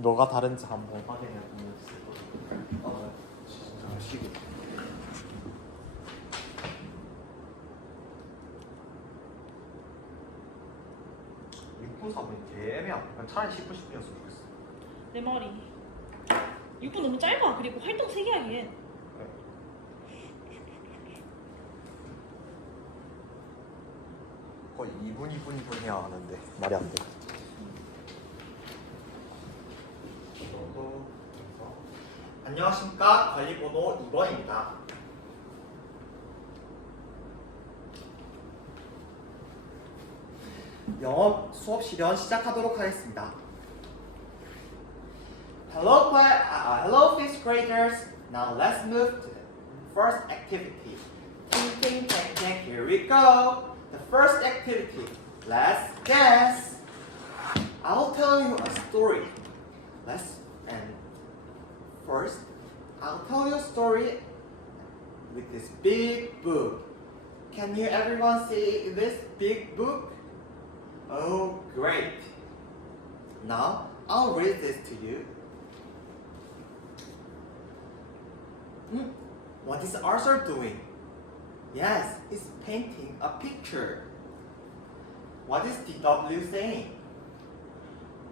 뭐가 다른지 한번 확인해 보면 있을 거예요. 진짜 쉬고. 육분 4분이 개 애매하다. 차라리 10분 10분이었으면 좋겠어. 내 말이 6분 너무 짧아. 그리고 활동 3개 하기엔 거의 2분 해야 하는데 말이 안 돼. 안녕하십니까, 관리번호 2번입니다. 영어 수업 실현 시작하도록 하겠습니다. Hello, fifth graders. Now let's move to the first activity. Ting, ting, tang, tang. Here we go. The first activity. Let's guess. I'll tell you a story. First, I'll tell you a story with this big book. Can you everyone see this big book? Oh, great. Now, I'll read this to you. What is Arthur doing? Yes, he's painting a picture. What is DW saying?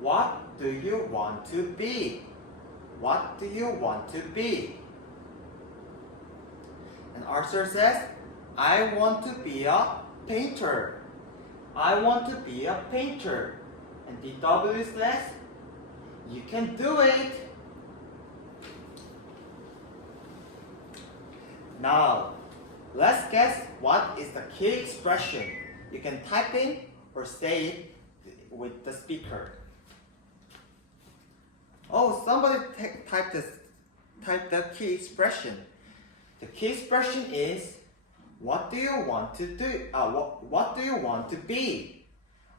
What do you want to be? What do you want to be? And Arthur says, I want to be a painter. I want to be a painter. And DW says, you can do it. Now, let's guess what is the key expression. You can type in or say it with the speaker. Oh, somebody type the key expression. The key expression is, what do you want to do? What do you want to be?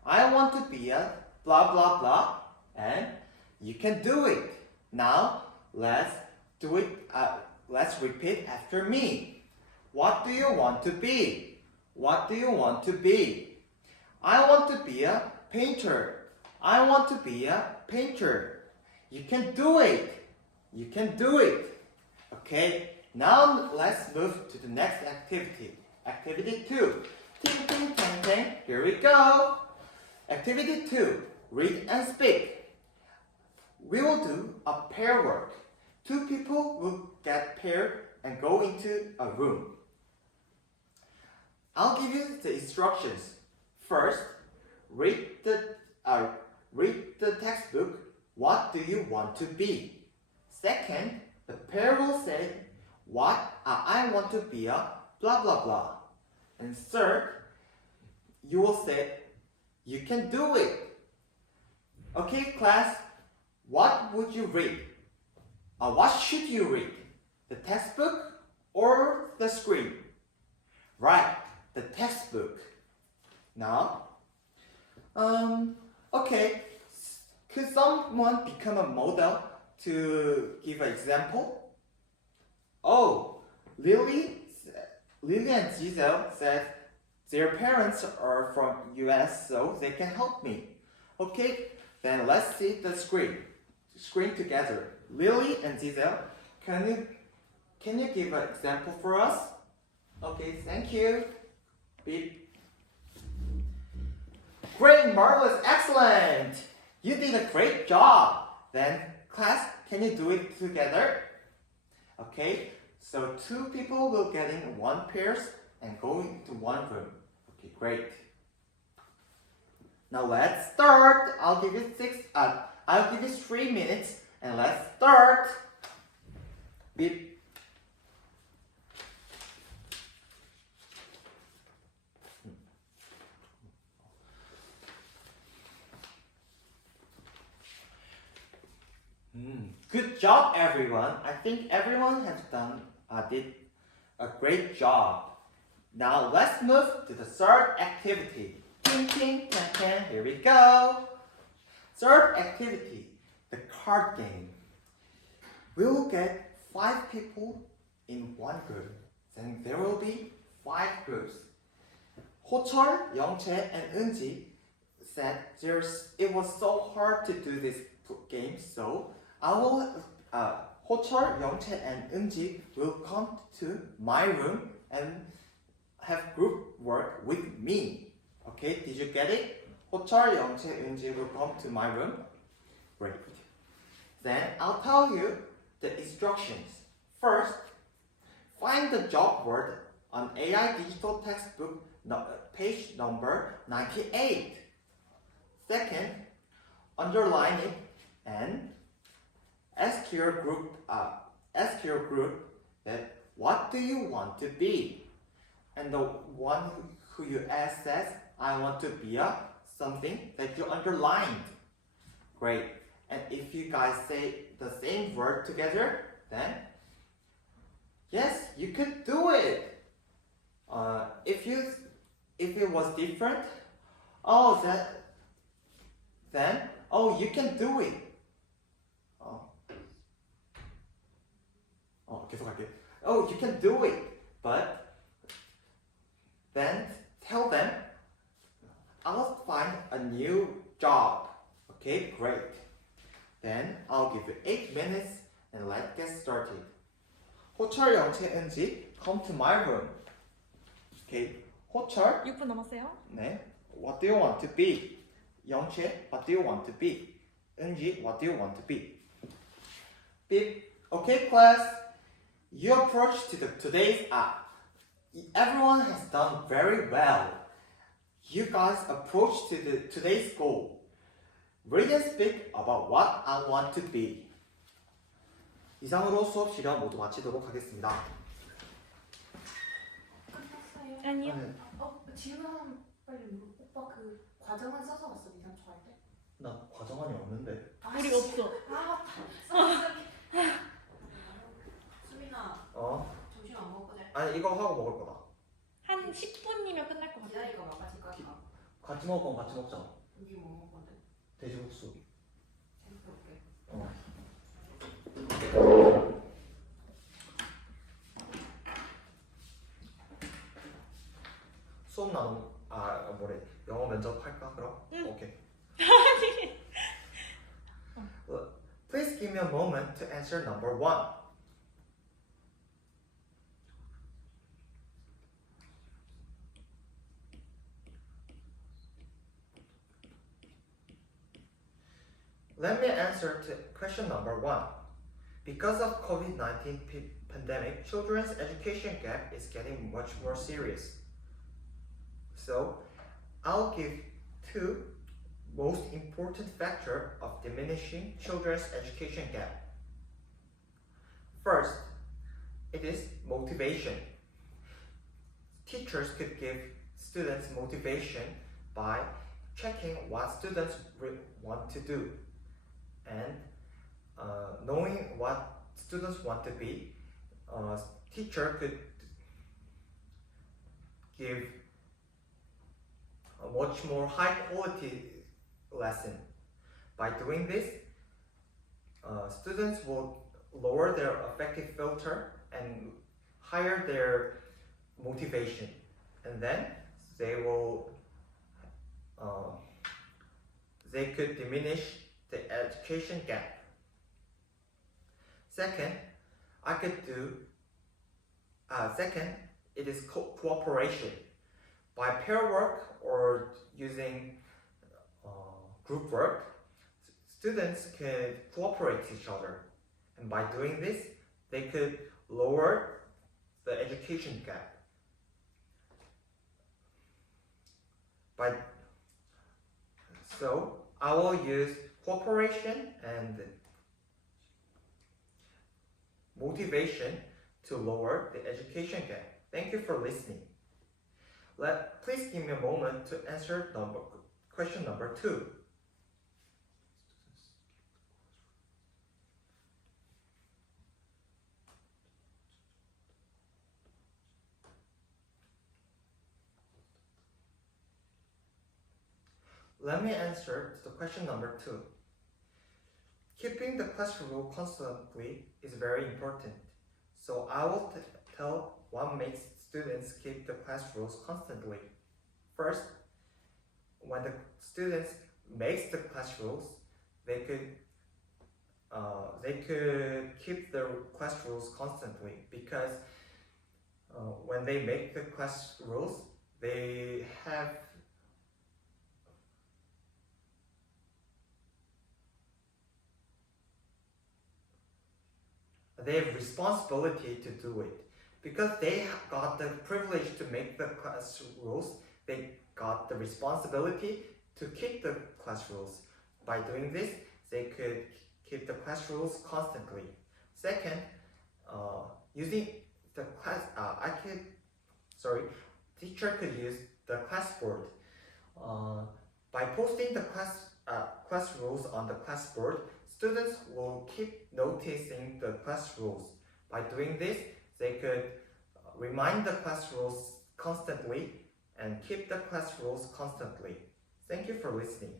I want to be a blah blah blah, and you can do it. Now let's do it. Let's repeat after me. What do you want to be? What do you want to be? I want to be a painter. I want to be a painter. You can do it. You can do it. Okay, now let's move to the next activity. Activity 2. Ting, ting, tang, tang. Here we go. Activity 2. Read and speak. We will do a pair work. 2 people will get paired and go into a room. I'll give you the instructions. First, read the textbook. What do you want to be? Second, the pair will say, I want to be a blah blah blah. And third, you will say, you can do it. Okay, class, what would you read? What should you read? The textbook or the screen? Right, the textbook. Now, okay, could someone become a model to give an example? Oh, Lily and Giselle said their parents are from US, so they can help me. Okay, then let's see the screen together. Lily and Giselle, can you give an example for us? Okay, thank you. Beep. Great, marvelous, excellent. You did a great job. Then, class, can you do it together? Okay, so 2 people will get in 1 pairs and go into 1 room. Okay, great. Now let's start. I'll give you 3 minutes and let's start. Beep. Good job, everyone. I think everyone has did a great job. Now let's move to the third activity. Ting, ting, tan, tan. Here we go. Third activity, the card game. We will get 5 people in 1 group. Then there will be 5 groups. Hochol, Youngchae, and Eunji said it was so hard to do this game. So I will, 호철, 영채, and 은지 will come to my room and have group work with me. Okay, did you get it? 호철, 영채, 은지 will come to my room. Great. Then I'll tell you the instructions. First, find the job word on AI digital textbook page number 98. Second, underline it and ask your group that what do you want to be? And the one who you ask says, I want to be a something that you underlined. Great. And if you guys say the same word together, then yes, you could do it. If it was different, then you can do it. 계속할게. You can do it, but then tell them I'll find a new job. Okay, great. Then I'll give you 8 minutes and let's get started. 호철, 영채, 은지, come to my room. Okay, 호철. 6분 남았어요. 네. What do you want to be? 영채, what do you want to be? 은지, what do you want to be? Beep. Okay, class. You approach to today's app. Everyone has done very well. You guys approach to today's goal. Read and speak about what I want to be. 이상으로 수업 시간 모두 마치도록 하겠습니다. 끝났어요? 아니요. 네. 질문 빨리 물어. 오빠 그 과정은 써서 갔어 미담 좋아할 때? 나 과정안이 없는데. 우리 없어. 수민아 점심 안 먹고 돼? 아니 이거 하고 먹을 거다. 한 10분이면 끝날 것 같아. 기다리까 마가지 까까 같이 먹을 건 같이 먹자. 여기 뭐 먹을 건데? 돼지국수. 생각해볼게. 수업 나누 영어 면접 할까 그럼? 응. 오케이. Please give me a moment to answer number 1. Let me answer to question number 1. Because of COVID-19 pandemic, children's education gap is getting much more serious. So, I'll give 2 most important factors of diminishing children's education gap. First, it is motivation. Teachers could give students motivation by checking what students want to do. And knowing what students want to be, teacher could give a much more high quality lesson. By doing this, students will lower their affective filter and higher their motivation, and then they could diminish the education gap. Second, it is cooperation. By pair work or using group work, students can cooperate with each other, and by doing this, they could lower the education gap. So I will use cooperation and motivation to lower the education gap. Thank you for listening. Please give me a moment to answer question number 2. Let me answer to question number 2. Keeping the class rule constantly is very important. So I will tell what makes students keep the class rules constantly. First, when the students makes the class rules, they could they could keep the class rules constantly because when they make the class rules, they have responsibility to do it because they got the privilege to make the class rules. They got the responsibility to keep the class rules. By doing this, they could keep the class rules constantly. Second, using the class, teacher could use the classboard. By posting the class rules on the classboard, students will keep noticing the class rules. By doing this, they could remind the class rules constantly and keep the class rules constantly. Thank you for listening.